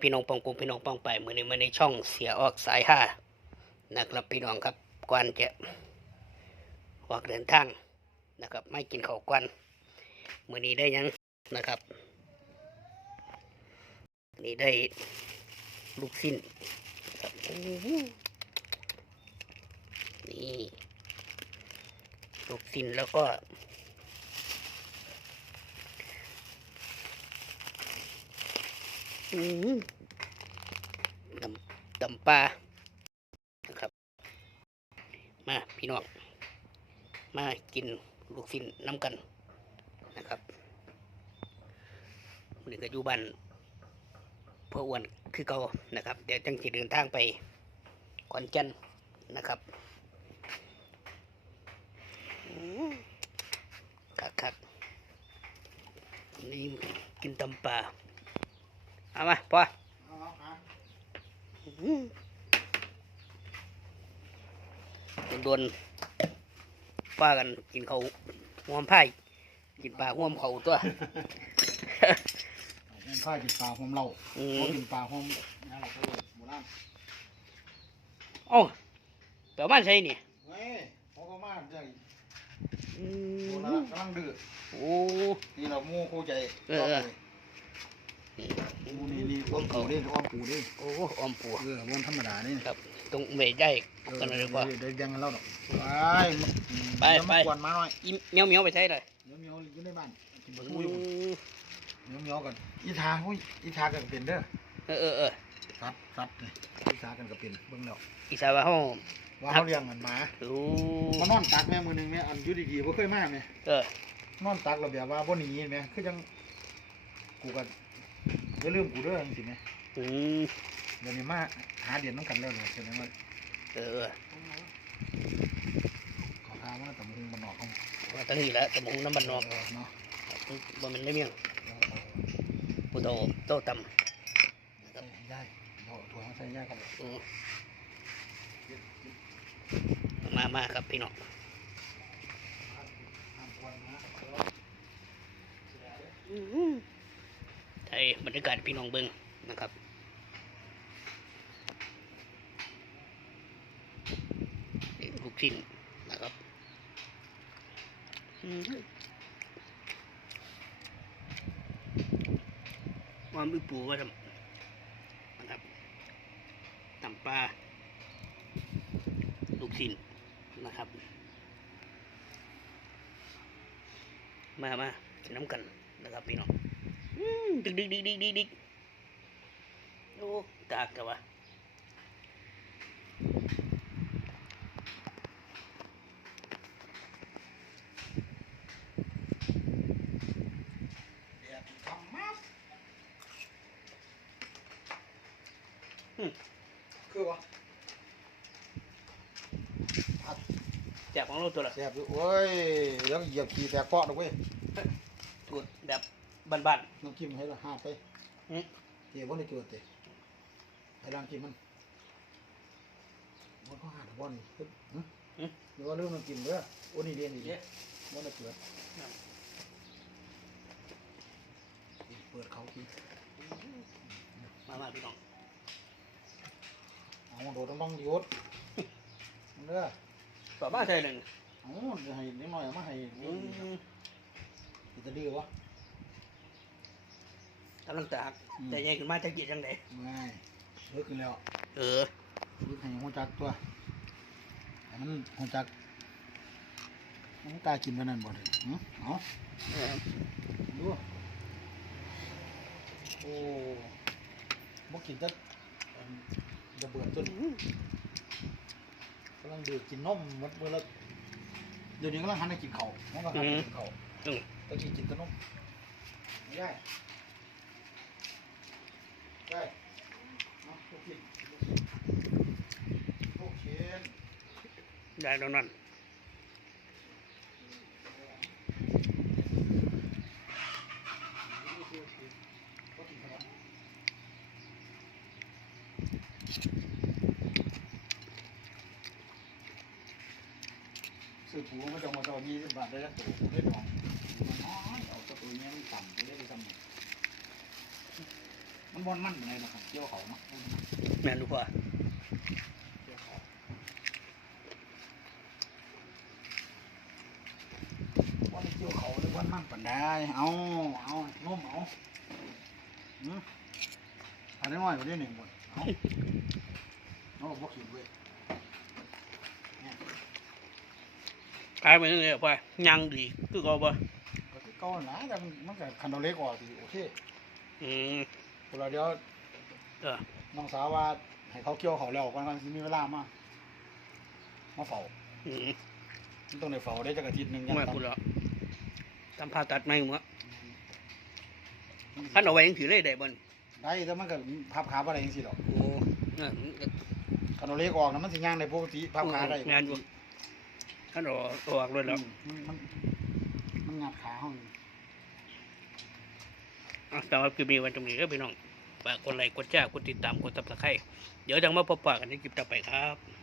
พี่น้องปองกูพี่น้องปองไปมือนี้มาในช่องเสียออกสายห้านะครับพี่น้องครับกวนจะออกเดินทางนะครับ ไม่กินข้าวกวนมือนี้ได้ยังนะครับ นี่ได้ลูกสิ้นนี่ลูกสิ้นแล้วก็ อืม ตำตำปลานะครับ มาพี่น้อง มากินลูกสิ้นน้ำกันนะครับวันนี้ก็อยู่บ้านพ่ออ้วนคือเก่านะครับ เดี๋ยวจังจะเดินทางไปขอนแก่นนะครับคักคักนี่กินตำปลา เอามาพอโดนป้ากันกินเขาวห่วมไผ่กินปลาห่วมเขาตัวแม่นข้ากินปลาหอมเหล้าอืมเขากินปลาหอมนี่เราก็เลยโบราณโอ้าแปลว่าใช่นี่เฮ้ยเขาก็มาใจอืโบมราณกำลังดื้อโอ้นี่เราหมู่คู่ใจเออเออหมู่ นี่นี่อ้อมปูนี่อ้อมปูนี่โอ้ออมปูเออวันธรรมดานี่ครับตรงเมย์ได้เออกันเลยว่าเดี๋ยวยังกันเล่าดอกไปไปเดี๋ยวไปมากวนมาหน่อยอีเมียวเมียวไปใช่เลยเดี๋ยวมีเขาอยู่ในบ้านกินบะอืทูอยู่มเดี๋ยวมีเขากันอีทาหุ้ยอีทากันก็เป็นเด้อเออเออเออซัดซัดเลยอีทากันก็เป็นเบิ่งแล้วอีสาวว่าห้องว่าเขาเลี้ยงมันหมาโอ้มานอนตักแม่มือหนึงเนี่ยอันอยุดีๆบ่เคยมาเนี่ยเออนอนตักเราแบบว่าบ่หนีแม่คือจังกูก็ อย่าลืมกูเด้อจังซี่แม่อืมเดี๋ยวนี้มาหาเดียนน้ำกันแล้วเลยแสดงว่าเออเออขอพามาตำหุงมันนอกห้องว่าตั้งนี้แหล้วตะมงน้ำมันนอกเออเนาะบ่แมันไม่เมี่ยงผู้โตโตต่ได้ได้เอาถั่วมาใส่ย่ากันเลยำอืมมามาครับพี่น้องห้าม ไทยบรรยากาศพี่น้องเบิ้งนะครับลูกชิ้นนะครับอืมความวิปูว่าทำนะครับตำปลาลูกชิ้นนะครับ มามากินน้ำกันนะครับพี่น้อง ดึกดึกดึกดึกดึกดึกโอ้ตากกะวะเดี๋ยวทำมาคือวะแจกของเราตัวละแซ่บอยู่โอ้ยแล้วเหยียบขี้แตกเปาะดอกเว้ยจุดแบบบ้านน้ำจิ้มให้ละห้าไปๆอืมเดี๋ยววันนี้จุดเตะให้ลองกินมันมันก็หาดบอลขึ้นหึเดี๋ยวว่าเรื่องมันกินเด้อโอ้นี่เรียนอีกเดี๋ยวมันจะเปิดเปิดเขากินมามาพี่น้องเอาโดดต้องหยุดเด้อต่อมาใช่หนึ่งเอาเดี๋ยวให้นิดหน่อยเอามาให้อืมอิตาลีวะ กำลังตากแต่ใหญ่ขึ้นมาจะกี่จังไดไม่เลิกกันแล้วเออเลิกให้หัวจักตัวให้มันหัวจักมันกล้ากินกันนั่นบ่เลยหึเอาเออดูโอ้บ่กินจะระเบิดต้นอืมกำลังดื่มกินนมหมดเมื่อละเดี๋ยวนี้กำลังหันไปกินข้าวมันก็หันไปกินข้าวอืม ตะกี้กินแต่นมไม่ได้ ได้ได้ตรงนั้นซื้อปูมันจะมาเท่ายี่สิบบาทได้แล้วตัวเล่นของมันน้อยเอาตัวนี้มันต่ำได้ไปทำมัน บอลมันยังไงนะครับเกี่ยวเขาเนาะแม่นดูพ่อเกี่ยวเขาว่ามันเกี่ยวเขาหรือว่ามันปันได้ เอาเอานุ่มเอาอืมอันนี้น้อยกว่านี้หนึ่งหมดเอาเอาบวกขีดเว้ยกลายเป็นยังไงพ่อยังดีคือเขาบ่ก็คือเก่าหนาแต่มันมันก็คันโดเล็กออกสิโอเคอืม พวกเราเดี๋ยวเออน้องสาวว่าให้เขาเกี่ยวเขาแล้วก่อนกันสิมีเวลามามาเฝ้าอืมมันต้องได้เฝ้าได้จักอาทิตย์หนึงยังเมื่อต่ำคุณเหรอทำผ่าตัดไหมมั้งท่านเอาไว้ยังถือเลยได้บ่นได้แต่มันก็พับขาบ่ได้จังซี่หรอกโอ้เนี่ยมันก็คันโดเล็กออกนะมันสิย่างได้ปกติพับขาได้งานอยู่ท่านเอาออกเลยอืแล้วมมันมันมันงัดขาเฮาอยู่ อะแต่ว่าคลิปนี้วันตรงนี้ก็พี่น้องฝากกดไลค์กดแชร์กดติดตามกดติดตามเดี๋ยวจังมาพบปะกันในคลิปต่อไปครับ